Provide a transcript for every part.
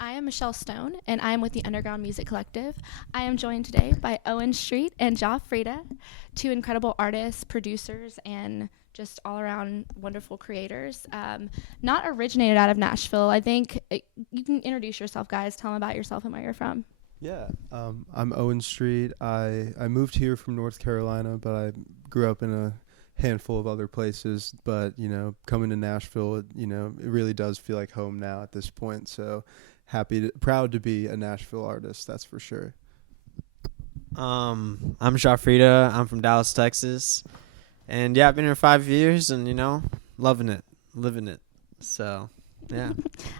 I am Michelle Stone, and I am with the Underground Music Collective. I am joined today by Owen Street and Ja Frida, two incredible artists, producers, and just all-around wonderful creators. Not originated out of Nashville. I think you can introduce yourself, guys. Tell them about yourself and where you're from. Yeah, I'm Owen Street. I moved here from North Carolina, but I grew up in a handful of other places. But, coming to Nashville, it really does feel like home now at this point. So proud to be a Nashville artist, that's for sure. I'm Shafrida. I'm from Dallas, Texas. And yeah, I've been here 5 years and, loving it, living it. So, yeah.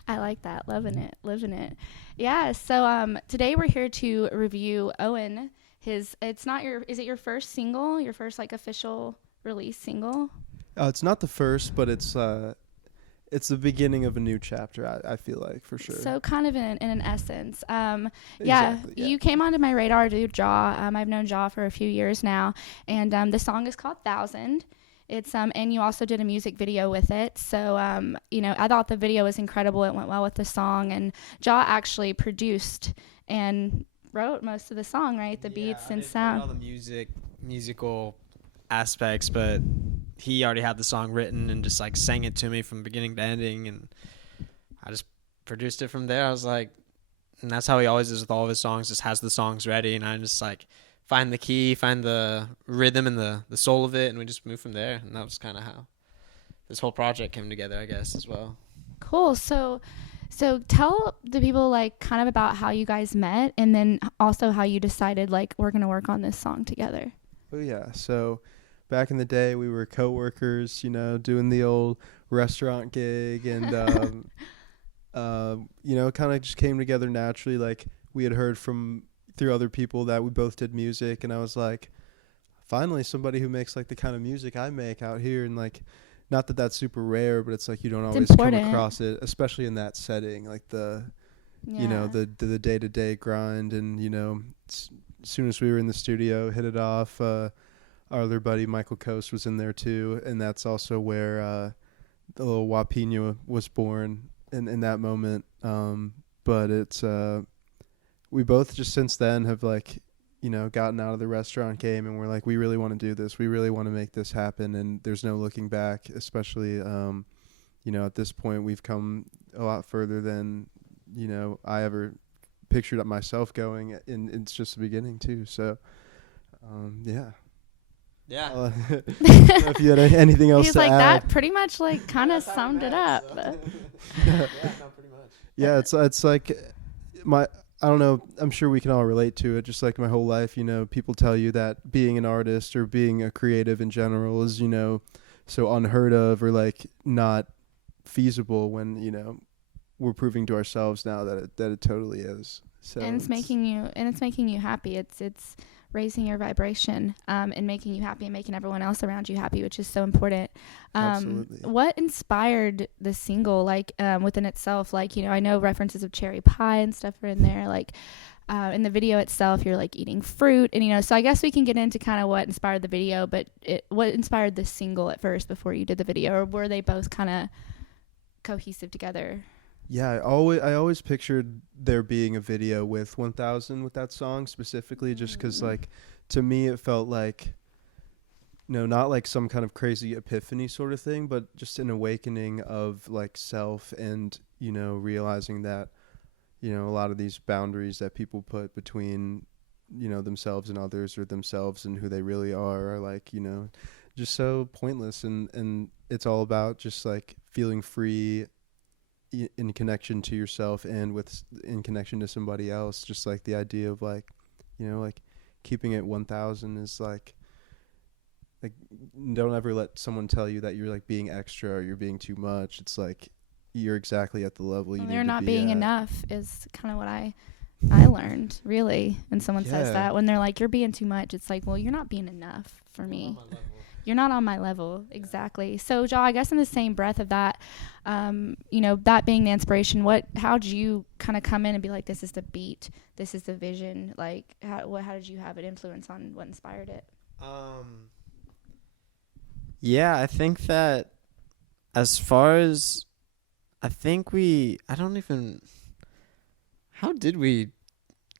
I like that. Loving it, living it. Yeah, so today we're here to review Owen. Is it your first single, your first official release single? It's not the first, but it's the beginning of a new chapter, I feel like, for sure. So kind of in an essence. Exactly, yeah. You came onto my radar to Ja. I've known Ja for a few years now, and the song is called 1,000. It's and you also did a music video with it. So I thought the video was incredible. It went well with the song, and Ja actually produced and wrote most of the song, right? The beats and sound. All the musical aspects, but he already had the song written and just sang it to me from beginning to ending, and I just produced it from there. I was like, and that's how he always is with all of his songs, just has the songs ready, and I just find the key, find the rhythm and the soul of it, and we just move from there. And that was kind of how this whole project came together, I guess, as well. Cool. So tell the people kind of about how you guys met, and then also how you decided we're going to work on this song together. Oh yeah. So back in the day, we were coworkers, doing the old restaurant gig, and kind of just came together naturally. We had heard through other people that we both did music, and I was like, finally somebody who makes the kind of music I make out here. And not that that's super rare, but it's you don't always come across it, especially in that setting, the day-to-day grind. And as soon as we were in the studio, hit it off. Our other buddy Michael Coast was in there too, and that's also where the little Wapino was born in that moment. But it's we both just since then have gotten out of the restaurant game, and we're we really want to do this. We really want to make this happen, and there's no looking back, especially at this point we've come a lot further than I ever pictured myself going, and it's just the beginning too. So yeah. Yeah. I don't know if you had anything else to add. That pretty much kind of summed it up. Yeah, no, pretty much. Yeah, it's I don't know, I'm sure we can all relate to it. Just my whole life, people tell you that being an artist or being a creative in general is, so unheard of or not feasible when, we're proving to ourselves now that it totally is. So and it's making you happy. It's raising your vibration and making you happy and making everyone else around you happy, which is so important. Absolutely. What inspired the single within itself? I know references of cherry pie and stuff are in there. In the video itself, you're eating fruit, and so I guess we can get into kind of what inspired the video, but what inspired the single at first before you did the video, or were they both kind of cohesive together? Yeah, I always pictured there being a video with 1,000 with that song specifically, just because to me it felt not some kind of crazy epiphany sort of thing, but just an awakening of self, and realizing that a lot of these boundaries that people put between themselves and others, or themselves and who they really are just so pointless, and it's all about just feeling free in connection to yourself and in connection to somebody else. Just the idea of keeping it 1,000 is don't ever let someone tell you that you're being extra or you're being too much. It's you're exactly at the level you need to be. You're not being at. Enough is kind of what I learned, really. When someone says that, when they're you're being too much, it's well, you're not being enough for me. You're not on my level. Exactly. So, Ja, I guess in the same breath of that, that being the inspiration, how did you kind of come in and be this is the beat, this is the vision? How did you have an influence on what inspired it? Yeah, I think that as far as, I don't even, how did we?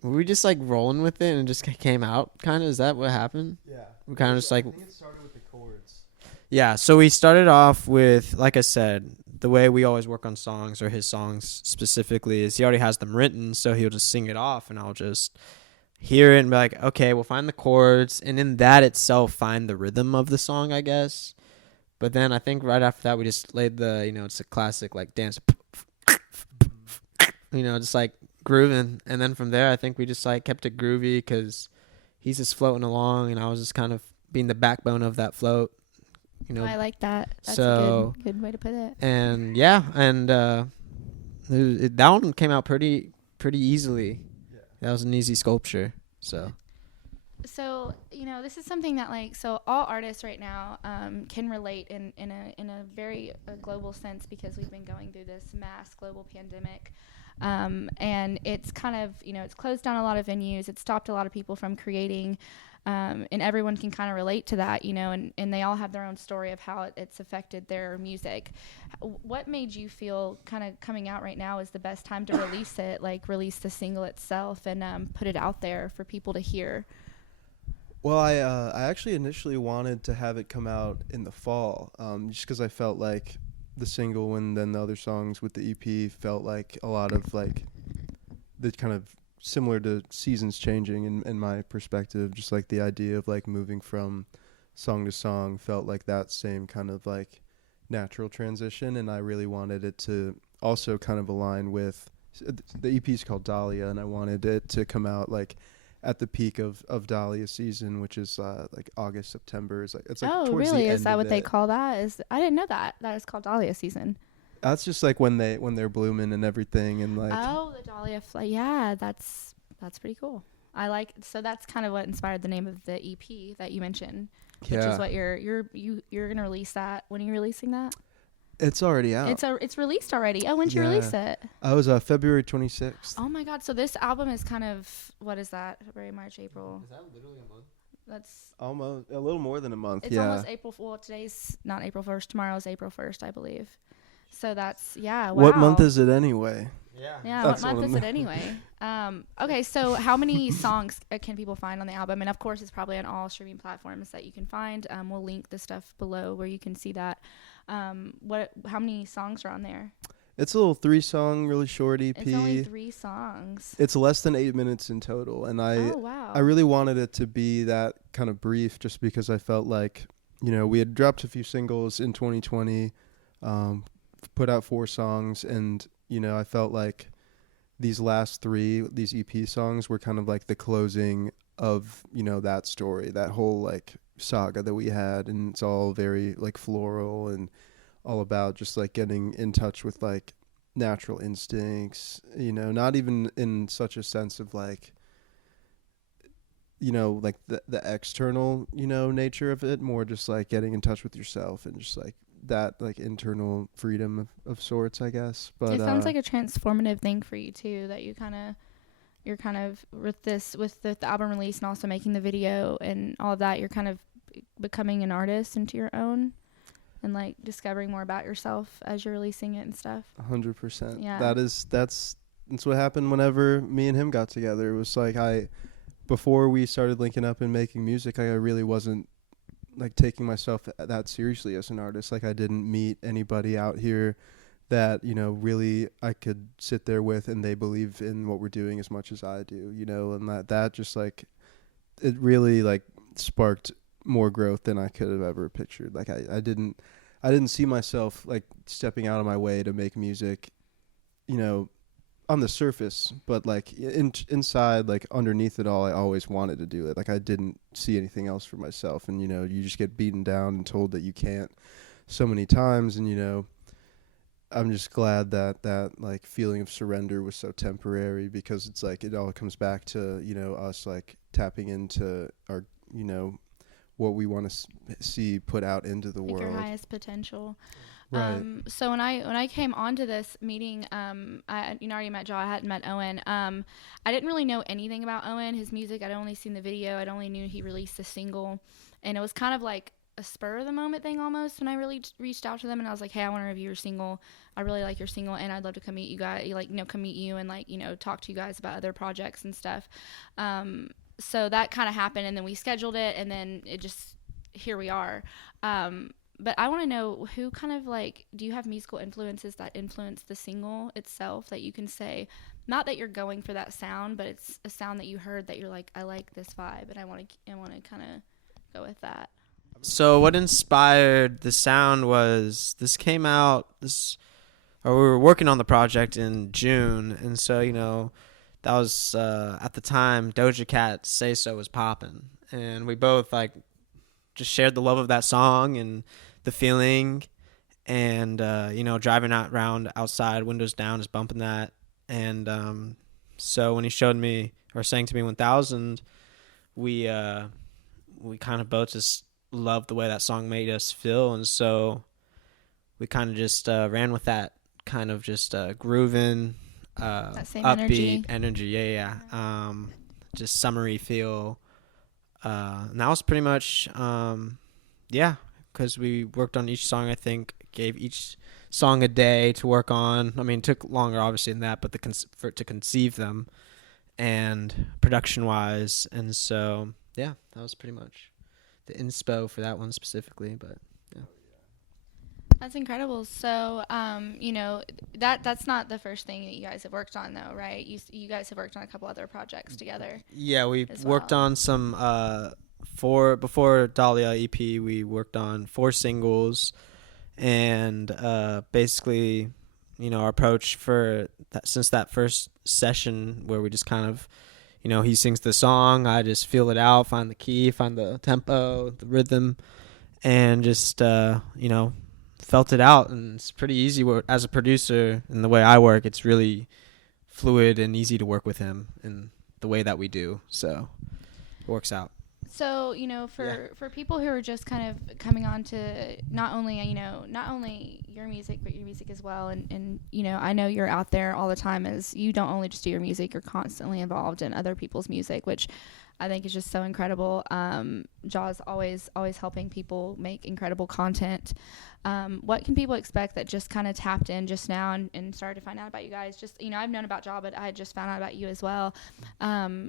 Were we just like rolling with it and it just came out? Kind of, is that what happened? Yeah. We kind of just like. I think it started with the chords. Yeah, so we started off with, like I said, the way we always work on songs, or his songs specifically, is he already has them written, so he'll just sing it off, and I'll just hear it and be like, okay, we'll find the chords, and in that itself, find the rhythm of the song, I guess. But then I think right after that, we just laid the, it's a classic, like, dance, just like grooving, and then from there, I think we just like kept it groovy, because he's just floating along, and I was just kind of being the backbone of that float. I like that. That's so, a good way to put it. And yeah, and that one came out pretty easily. Yeah. That was an easy sculpture. So this is something that so all artists right now can relate in a very global sense, because we've been going through this mass global pandemic. And it's kind of, it's closed down a lot of venues. It's stopped a lot of people from creating. And everyone can kind of relate to that, and they all have their own story of how it's affected their music. What made you feel kind of coming out right now is the best time to release it, like release the single itself and put it out there for people to hear? Well, I actually initially wanted to have it come out in the fall, just because I felt like the single and then the other songs with the EP felt like a lot of like the kind of similar to seasons changing in my perspective. Just like the idea of like moving from song to song felt like that same kind of like natural transition, and I really wanted it to also kind of align with the EP is called Dahlia, and I wanted it to come out like at the peak of Dahlia season, which is like August, September. It's like oh, really? Is that what they call that? I didn't know that is called Dahlia season. That's just like when they're blooming and everything, and like the Dahlia yeah, that's pretty cool. So that's kind of what inspired the name of the EP that you mentioned, which is what you're gonna release that. When are you releasing that? It's already out. It's released already. Oh, when did you release it? I was February 26th. Oh my God! So this album is kind of, what is that? February, March, April. Is that literally a month? That's almost a little more than a month. It's almost April. Well, today's not April 1st. Tomorrow's April 1st, I believe. So that's wow. What month is it anyway? Yeah. What month is it anyway? Okay, so how many songs can people find on the album? And of course, it's probably on all streaming platforms that you can find. We'll link the stuff below where you can see that. How many songs are on there? It's a little 3-song, really short EP. It's only 3 songs. It's less than 8 minutes in total, and I really wanted it to be that kind of brief, just because I felt like we had dropped a few singles in 2020. Put out 4 songs, and I felt like these last 3 EP songs were kind of like the closing of that story, that whole like saga that we had, and it's all very like floral and all about just like getting in touch with like natural instincts, not even in such a sense of like like the external nature of it, more just like getting in touch with yourself and just like that like internal freedom of sorts, I guess. But it sounds like a transformative thing for you too, that you're kind of with the album release and also making the video and all of that, you're kind of becoming an artist into your own and like discovering more about yourself as you're releasing it and stuff. 100%. Yeah. That's what happened whenever me and him got together. It was like before we started linking up and making music, I really wasn't like taking myself that seriously as an artist. Like I didn't meet anybody out here that really I could sit there with and they believe in what we're doing as much as I do, and that just like it really like sparked more growth than I could have ever pictured. Like I didn't see myself like stepping out of my way to make music, on the surface, but like inside, like underneath it all, I always wanted to do it. Like I didn't see anything else for myself, and you just get beaten down and told that you can't so many times, and I'm just glad that like feeling of surrender was so temporary, because it's like it all comes back to us like tapping into our what we want to see put out into the world, your highest potential. Right. So when I came onto this meeting, I already met Joe. I hadn't met Owen. I didn't really know anything about Owen, his music. I'd only seen the video. I'd only knew he released a single, and it was kind of like a spur of the moment thing almost when I really reached out to them, and I was like, hey, I want to review your single. I really like your single, and I'd love to come meet you guys, like, come meet you and, like, talk to you guys about other projects and stuff. So that kind of happened, and then we scheduled it, and then it just, here we are. But I want to know, who kind of, like, do you have musical influences that influence the single itself that you can say, not that you're going for that sound, but it's a sound that you heard that you're like, I like this vibe, and I want to kind of go with that. So what inspired the sound was, we were working on the project in June, and so, that was at the time Doja Cat's Say So was popping, and we both like just shared the love of that song and the feeling, and driving around outside, windows down, just bumping that. And so when he showed me, or sang to me 1000, we kind of both just loved the way that song made us feel, and so we kind of just ran with that kind of just grooving, that same upbeat energy. Just summery feel, and that was pretty much because we worked on each song. I think gave each song a day to work on. I mean, it took longer obviously than that, but to conceive them and production wise, and so that was pretty much the inspo for that one specifically. But that's incredible. So, that's not the first thing that you guys have worked on, though, right? You guys have worked on a couple other projects together. Yeah, we worked on some before Dahlia EP. We worked on 4 singles, and basically, our approach for that, since that first session where we just kind of, he sings the song, I just feel it out, find the key, find the tempo, the rhythm, and just felt it out. And it's pretty easy as a producer, and the way I work, it's really fluid and easy to work with him in the way that we do, so it works out. So, for people who are just kind of coming on to not only your music, but your music as well, and I know you're out there all the time, as you don't only just do your music, you're constantly involved in other people's music, which I think is just so incredible. Jaw's always helping people make incredible content. What can people expect that just kind of tapped in just now and started to find out about you guys? Just, I've known about Jaw, but I just found out about you as well.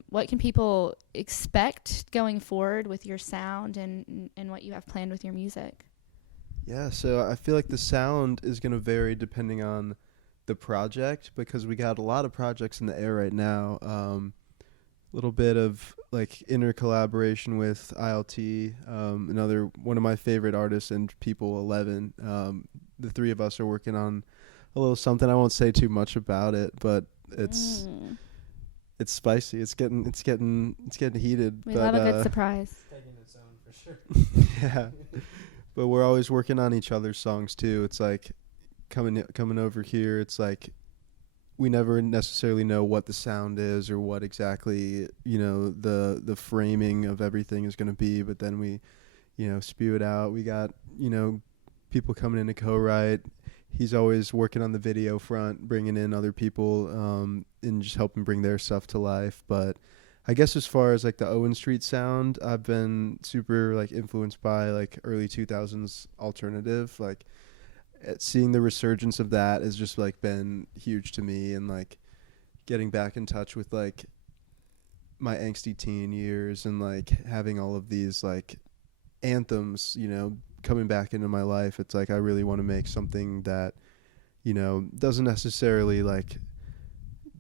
What can people expect going forward with your sound and what you have planned with your music? Yeah, so I feel like the sound is going to vary depending on the project, because we got a lot of projects in the air right now. Little bit of like inner collaboration with ILT, another one of my favorite artists, and People 11. The 3 of us are working on a little something. I won't say too much about it, but it's spicy. It's getting heated. We love a good surprise. Taking its own for sure. Yeah, but we're always working on each other's songs too. It's like coming over here. It's like, we never necessarily know what the sound is or what exactly, the framing of everything is going to be, but then we, spew it out. We got, people coming in to co-write. He's always working on the video front, bringing in other people, and just helping bring their stuff to life. But I guess as far as like the Owen Street sound, I've been super like influenced by like early 2000s alternative, like seeing the resurgence of that has just like been huge to me, and like getting back in touch with like my angsty teen years, and like having all of these like anthems, coming back into my life. It's like I really want to make something that, doesn't necessarily like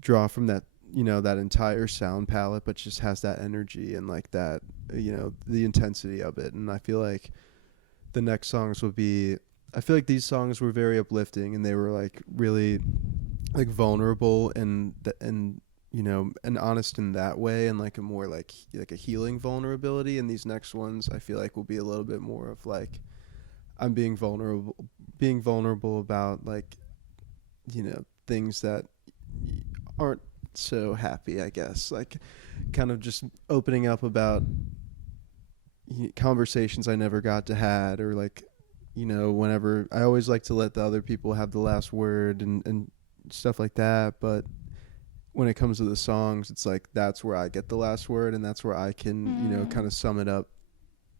draw from that, that entire sound palette, but just has that energy and like that, the intensity of it. And I feel like the next songs will be, I feel like these songs were very uplifting, and they were like really like vulnerable and honest in that way, and like a more like a healing vulnerability. And these next ones I feel like will be a little bit more of like I'm being vulnerable about like, things that aren't so happy, I guess, like kind of just opening up about conversations I never got to had, or like, whenever I always like to let the other people have the last word and stuff like that. But when it comes to the songs, it's like that's where I get the last word, and that's where I can, kind of sum it up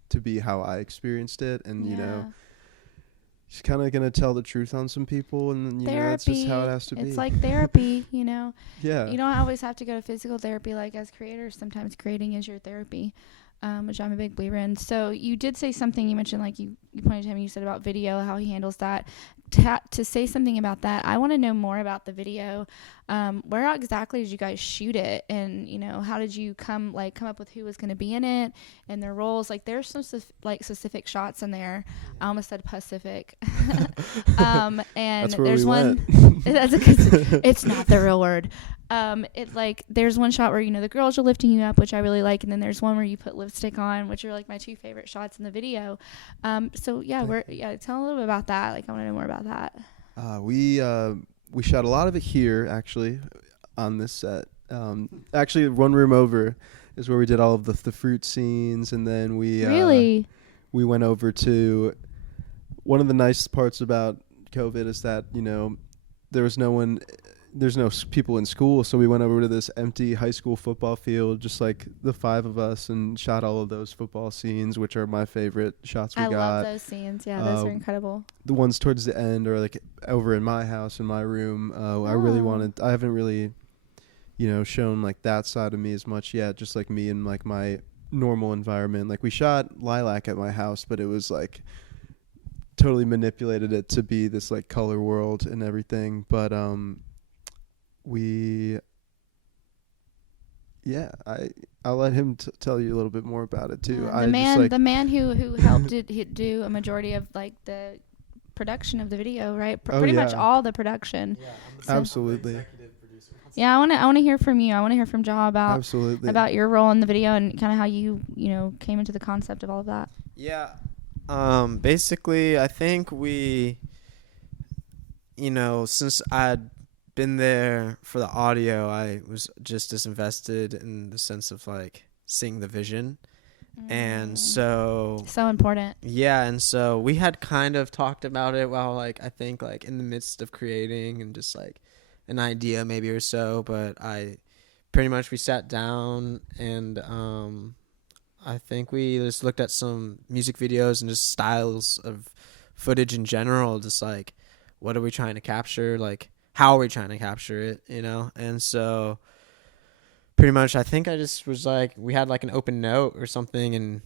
to be how I experienced it, and you know, she's kind of gonna tell the truth on some people, and you know, that's just how it has to be. It's like therapy, you know. Yeah. You don't always have to go to physical therapy. Like as creators, sometimes creating is your therapy, which I'm a big believer in. So you did say something. You mentioned like you pointed to him. You said about video, how he handles that. To say something about that, I want to know more about the video. Where exactly did you guys shoot it, and you know, how did you come up with who was going to be in it and their roles? Like there's some specific shots in there. I almost said Pacific. And that's where there's we one. It's not the real word. It like there's one shot where you know the girls are lifting you up, which I really like, and then there's one where you put lipstick on, which are like my two favorite shots in the video. So yeah, tell a little bit about that. Like I want to know more about that. We shot a lot of it here actually on this set. Actually, one room over is where we did all of the fruit scenes, and then we went over to one of the nice parts about COVID is that, you know, there's no people in school, so we went over to this empty high school football field, just like the five of us, and shot all of those football scenes, which are my favorite shots we got. I love those scenes. Yeah, those are incredible. The ones towards the end are like over in my house, in my room. I haven't really, you know, shown like that side of me as much yet, just like me in like my normal environment. Like we shot Lilac at my house, but it was like totally manipulated it to be this like color world and everything. But I'll let him tell you a little bit more about it too. The man who helped do a majority of like the production of the video, right? Pretty much all the production. Yeah, absolutely. Yeah, I want to hear from you. I want to hear from Jaw about your role in the video and kind of how you know came into the concept of all of that. Yeah. Basically, I think we, you know, since I'd been there for the audio, I was just as invested in the sense of like seeing the vision. And so important. Yeah, and so we had kind of talked about it while like I think like in the midst of creating and just like an idea maybe or so, but we sat down and I think we just looked at some music videos and just styles of footage in general, just like what are we trying to capture, like how are we trying to capture it, you know? And so pretty much I think I just was like, we had like an open note or something and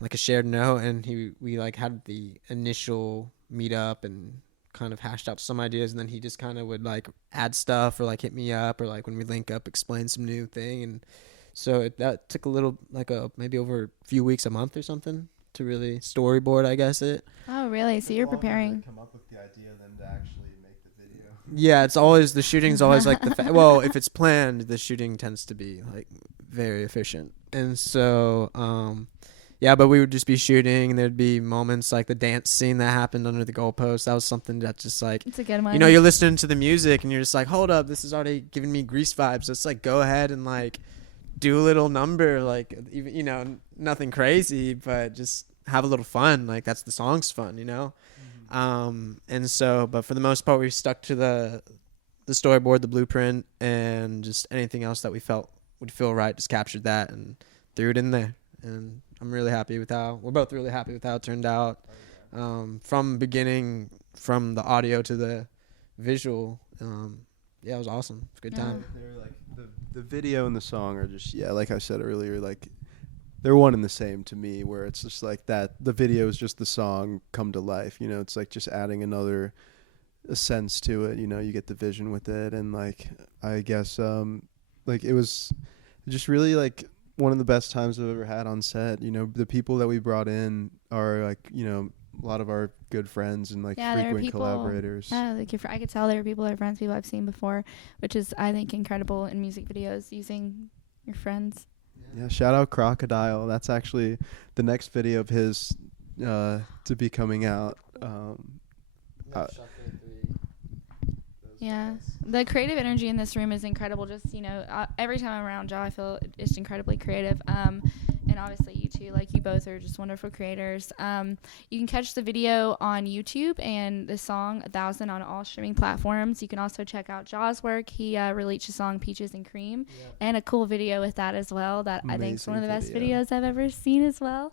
like a shared note, and we like had the initial meet up and kind of hashed out some ideas, and then he just kind of would like add stuff or like hit me up, or like when we link up explain some new thing. And so that took a little like maybe over a few weeks, a month or something to really storyboard, I guess it. Oh really? So you're preparing. Come up with the idea then to actually make the video. Yeah, it's always the shooting's always like well, if it's planned, the shooting tends to be like very efficient. And so yeah, but we would just be shooting, and there'd be moments like the dance scene that happened under the goalpost. That was something that just like, it's a good one. You know, you're listening to the music and you're just like, hold up, this is already giving me Grease vibes. Let's like go ahead and like do a little number, like even, you know, nothing crazy, but just have a little fun. Like that's the song's fun, you know? And so, but for the most part, we stuck to the storyboard, the blueprint, and just anything else that we felt would feel right, just captured that and threw it in there. And we're both really happy with how it turned out. From beginning, from the audio to the visual, yeah, it was awesome. It's a good time. They're like the video and the song are just, yeah, like I said earlier, like they're one and the same to me, where it's just like that the video is just the song come to life, you know. It's like just adding a sense to it, you know. You get the vision with it, and like I guess like it was just really like one of the best times I've ever had on set. You know, the people that we brought in are like, you know, a lot of our good friends and like frequent collaborators. Yeah, like I could tell there were people, friends, people I've seen before, which is I think incredible in music videos, using your friends. Yeah, shout out Crocodile. That's actually the next video of his to be coming out. Yeah, the creative energy in this room is incredible. Just, you know, every time I'm around Jaw, I feel it's incredibly creative. And obviously you two, like you both are just wonderful creators. You can catch the video on YouTube and the song 1,000 on all streaming platforms. You can also check out Jaw's work. He released a song Peaches and Cream, and a cool video with that as well. That amazing, I think is one of the best videos I've ever seen as well.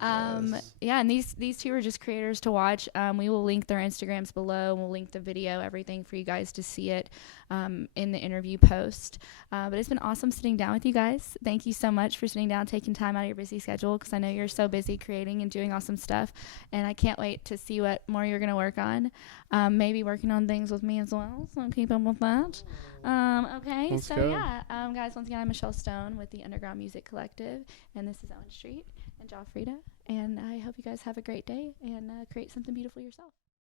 Yeah, and these two are just creators to watch. We will link their Instagrams below. We'll link the video, everything for you guys to see it in the interview post. But it's been awesome sitting down with you guys. Thank you so much for sitting down, taking time out of your busy schedule, because I know you're so busy creating and doing awesome stuff. And I can't wait to see what more you're going to work on. Maybe working on things with me as well, so keep up with that. Okay, Let's so go. yeah, guys, once again, I'm Michelle Stone with the Underground Music Collective, and this is Owen Street and Joffrida, and I hope you guys have a great day and create something beautiful yourself.